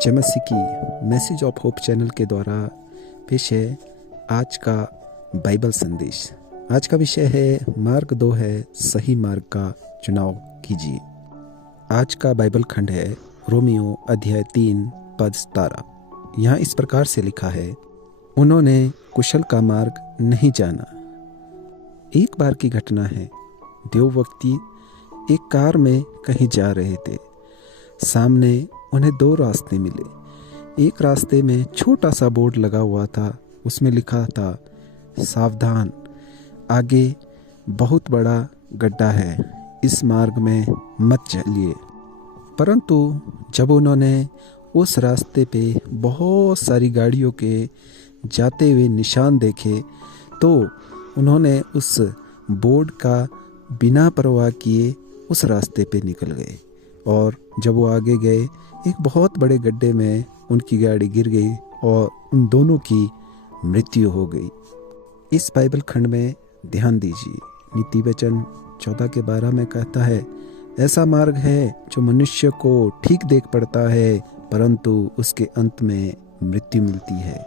जय मसीह की message of hope channel के द्वारा पेश है आज का बाइबल संदेश। आज का विषय है मार्ग 2 है, सही मार्ग का चुनाव कीजिए। आज का बाइबल खंड है रोमियो अध्याय 3 पद 17। यहाँ इस प्रकार से लिखा है, उन्होंने कुशल का मार्ग नहीं जाना। एक बार की घटना है, दो व्यक्ति एक कार में कहीं जा रहे थे। सामने उन्हें 2 रास्ते मिले। एक रास्ते में छोटा सा बोर्ड लगा हुआ था, उसमें लिखा था सावधान, आगे बहुत बड़ा गड्ढा है, इस मार्ग में मत चलिए। परंतु जब उन्होंने उस रास्ते पे बहुत सारी गाड़ियों के जाते हुए निशान देखे तो उन्होंने उस बोर्ड का बिना परवाह किए उस रास्ते पे निकल गए। और जब वो आगे गए, एक बहुत बड़े गड्ढे में उनकी गाड़ी गिर गई और उन दोनों की मृत्यु हो गई। इस बाइबल खंड में ध्यान दीजिए, नीति वचन 14:12 में कहता है, ऐसा मार्ग है जो मनुष्य को ठीक देख पड़ता है, परंतु उसके अंत में मृत्यु मिलती है।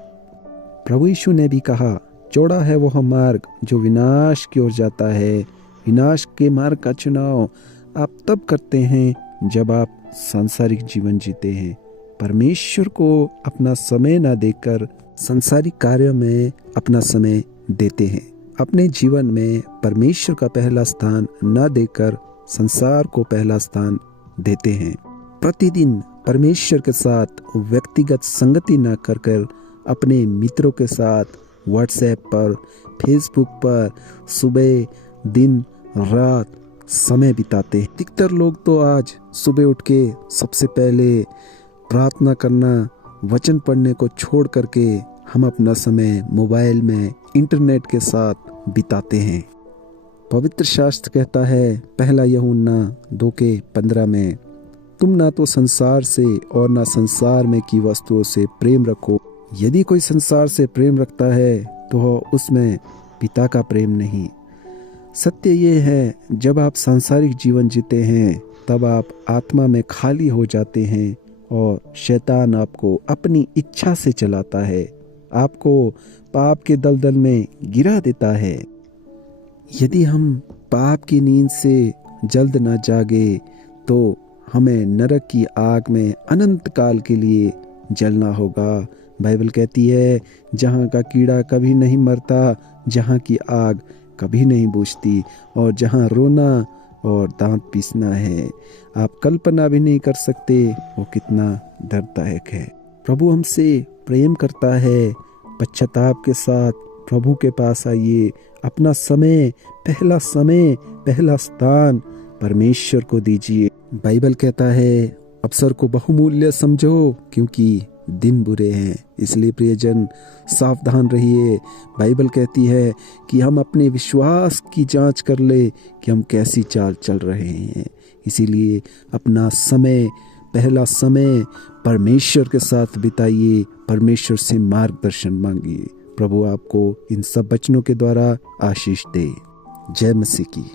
प्रभु यीशु ने भी कहा, चौड़ा है वह मार्ग जो विनाश की ओर जाता है। विनाश के मार्ग का चुनाव आप तब करते हैं जब आप सांसारिक जीवन जीते हैं, परमेश्वर को अपना समय न देकर सांसारिक कार्यों में अपना समय देते हैं। अपने जीवन में परमेश्वर का पहला स्थान न देकर संसार को पहला स्थान देते हैं। प्रतिदिन परमेश्वर के साथ व्यक्तिगत संगति न कर अपने मित्रों के साथ व्हाट्सएप पर, फेसबुक पर सुबह दिन रात समय बिताते हैं। अधिकतर लोग तो आज सुबह उठ के सबसे पहले प्रार्थना करना, वचन पढ़ने को छोड़ करके हम अपना समय मोबाइल में इंटरनेट के साथ बिताते हैं। पवित्र शास्त्र कहता है, पहला यूहन्ना 2:15 में, तुम ना तो संसार से और ना संसार में की वस्तुओं से प्रेम रखो। यदि कोई संसार से प्रेम रखता है तो उसमें पिता का प्रेम नहीं। सत्य ये है, जब आप सांसारिक जीवन जीते हैं तब आप आत्मा में खाली हो जाते हैं और शैतान आपको अपनी इच्छा से चलाता है, आपको पाप के दलदल में गिरा देता है। यदि हम पाप की नींद से जल्द न जागे तो हमें नरक की आग में अनंत काल के लिए जलना होगा। बाइबल कहती है, जहाँ का कीड़ा कभी नहीं मरता, जहाँ की आग कभी नहीं बुझती और जहाँ रोना और दांत पीसना है। आप कल्पना भी नहीं कर सकते वो कितना दर्ददायक है। प्रभु हमसे प्रेम करता है। पश्चाताप के साथ प्रभु के पास आइए। अपना समय, पहला स्थान परमेश्वर को दीजिए। बाइबल कहता है, अवसर को बहुमूल्य समझो क्योंकि दिन बुरे हैं। इसलिए प्रियजन, सावधान रहिए। बाइबल कहती है कि हम अपने विश्वास की जांच कर ले कि हम कैसी चाल चल रहे हैं। इसीलिए अपना समय, पहला समय परमेश्वर के साथ बिताइए, परमेश्वर से मार्गदर्शन मांगिए। प्रभु आपको इन सब वचनों के द्वारा आशीष दे। जय मसीह की।